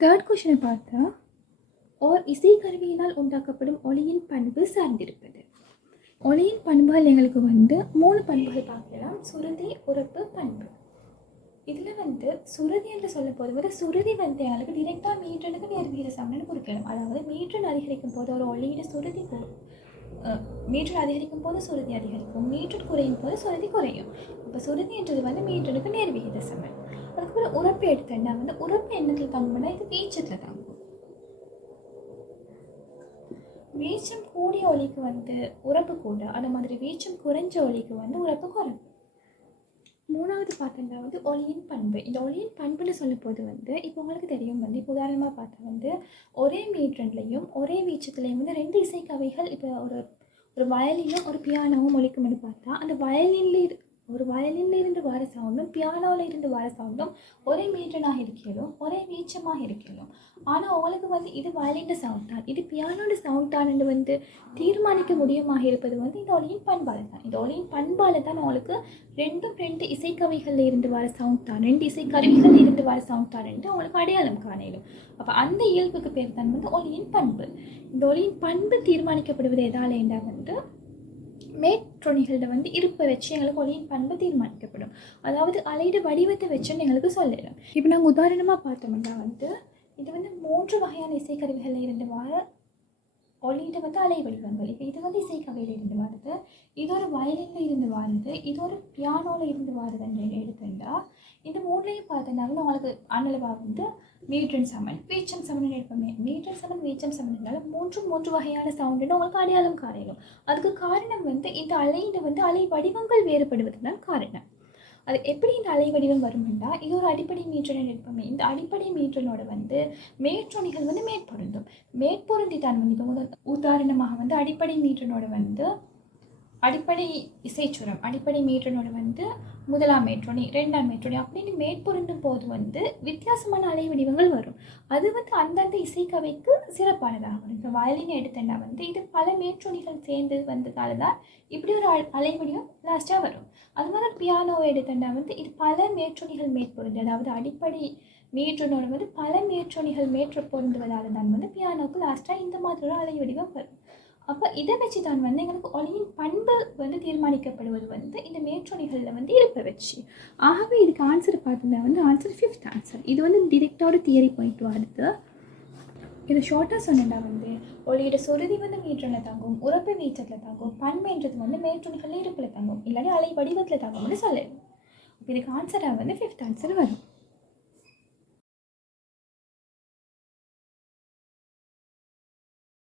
Third கொஷினை பார்த்தா, ஓர் இசைக்கருவியினால் உண்டாக்கப்படும் ஒலியின் பண்பு சார்ந்திருப்பது. ஒலியின் பண்புகள் எங்களுக்கு 3 பண்புகள் பார்க்கலாம். சுருதி, உரப்பு, பண்பு. இதில் சுருதி என்று சொல்ல போது சுருதி எங்களுக்கு டிரெக்டாக மீட்டருக்கு நேர்விகித சமன்னு குறிக்கலாம். அதாவது மீட்டர் அதிகரிக்கும் போது ஒரு ஒலியிட சுருதி மீட்டர் அதிகரிக்கும் போது சுருதி அதிகரிக்கும், மீட்டர் குறையும் போது சுருதி குறையும். இப்போ சுருதி என்றது மீட்டருக்கு நேர்விகித சமன். அதுக்கப்புறம் உரப்பு எடுத்தேன்னா உரப்பு என்னத்தில் தங்கும்னா இது வீச்சத்தில் தங்கும். வீச்சம் கூடிய ஒலிக்கு உரப்பு கூட, அந்த மாதிரி வீச்சம் குறைஞ்ச ஒலிக்கு உரப்பு குறைவு. மூணாவது பார்த்தோம்னா ஒலியின் பண்பு. இந்த ஒலியின் பண்புன்னு சொல்லும் போது இப்போ உங்களுக்கு தெரியும் இப்போ உதாரணமாக பார்த்தா ஒரே மீட்டர்லையும் ஒரே வீச்சத்துலேயும் 2 இசைக்கவைகள் இப்போ ஒரு வயலினும் ஒரு பியானோவும் ஒலிக்கும்னு பார்த்தா, அந்த வயலின்ல இருந்து வர சவுண்டும் பியானோவில் இருந்து வர சவுண்டும் ஒரே மீட்டனாக இருக்கிறோம், ஒரே வீச்சமாக இருக்கிறோம். ஆனால் உங்களுக்கு இது வயலின் சவுண்ட் தான், இது பியானோட சவுண்ட் தான் என்று தீர்மானிக்க முடியுமாக இருப்பது இந்த ஒலியின் பண்பால் தான். இந்த ஒலியின் பண்பால் தான் உங்களுக்கு 2 இசைக்கவைகளில் இருந்து வர சவுண்ட் தான், 2 இசைக்கருவிகளில் இருந்து வர சவுண்ட் தான் என்று உங்களுக்கு அடையாளம் காணலும். அப்போ அந்த இயல்புக்கு பேர் தான் ஒலியின் பண்பு. இந்த ஒலியின் பண்பு தீர்மானிக்கப்படுவது எதால் என்றால் மேற்றொணிகளில் இருப்பை வச்சு எங்களுக்கு ஒலியின் பண்பு தீர்மானிக்கப்படும். அதாவது அலையிட வடிவத்தை வச்சுன்னு எங்களுக்கு சொல்லிடும். இப்போ நாங்கள் உதாரணமாக பார்த்தோம்னா இது 3 வகையான இசைக்கருவிகளில் இருந்து வர ஒலியிட அலை வடிவங்கள். இப்போ இது இசைக்கவையில் இருந்து வருது, இது ஒரு வயலினில் இருந்து வருது, இது ஒரு பியானோவில் இருந்து வருதுன்னு எடுத்துட்டா இந்த 3லையும் பார்த்தோன்னா உங்களுக்கு அனளவாக மீட்டர் சமன், வீச்சம் சமன் எடுப்போமே. மீட்டர் சமன், வீச்சம் சமன்னால 3 வகையான சவுண்டுன்னு உங்களுக்கு அடையாளம் காணலும். அதுக்கு காரணம் இந்த அலையிட அலை வடிவங்கள் வேறுபடுவது தான் காரணம். அது எப்படி இந்த அலை வடிவம் வரும்னா, இது ஒரு அடிப்படை மீட்டர்னு எடுப்போமே. இந்த அடிப்படை மீட்டரோட மேற்றொணிகள் மேற்பொருந்தி தான் இப்போ உதாரணமாக அடிப்படை மீட்டரோட அடிப்படை இசைச்சுரம், அடிப்படை மீட்டரோட முதலாம் மேற்றொணி, 2ஆம் மேற்றொணி அப்படின்னு மேற்பொருந்தும் போது வித்தியாசமான அலை வடிவங்கள் வரும். அது அந்தந்த இசைக்கவைக்கு சிறப்பானதாக வரும். இப்போ வயலின் எடுத்தேன்னா இது பல மேற்றொணிகள் சேர்ந்து வந்ததால தான் இப்படி ஒரு அலை வடிவம் லாஸ்ட்டாக வரும். அது மாதிரி பியானோவை எடுத்தேன்னா இது பல மேற்றொணிகள் மேற்பொருந்து, அதாவது அடிப்படை மீட்டரோட பல மேற்றொணிகள் பொருந்துவதால் தான் பியானோவுக்கு லாஸ்ட்டாக இந்த மாதிரி ஒரு அலை வடிவம் வரும். அப்போ இதை வச்சு தான் எங்களுக்கு ஒலியின் பண்பு தீர்மானிக்கப்படுவது இந்த மேற்றொணிகளில் இருப்பை வச்சு. ஆகவே இதுக்கு ஆன்சர் பார்த்தோம்னா ஆன்சர் 5th ஆன்சர். இது டிரெக்டாக தியரி பாயிண்ட் வருது. இதை ஷார்ட்டாக சொன்னா ஒலியோட சுருதி மீட்டரில் தங்கும், உரப்பு வீச்சத்தில் தங்கும், பண்புன்றது மேற்றொணிகளில் இருப்பில் தங்கும், இல்லாட்டி அலை வடிவத்தில் தங்கும்னு சொல்லணும். இதுக்கு ஆன்சராக 5th ஆன்சர் வரும்.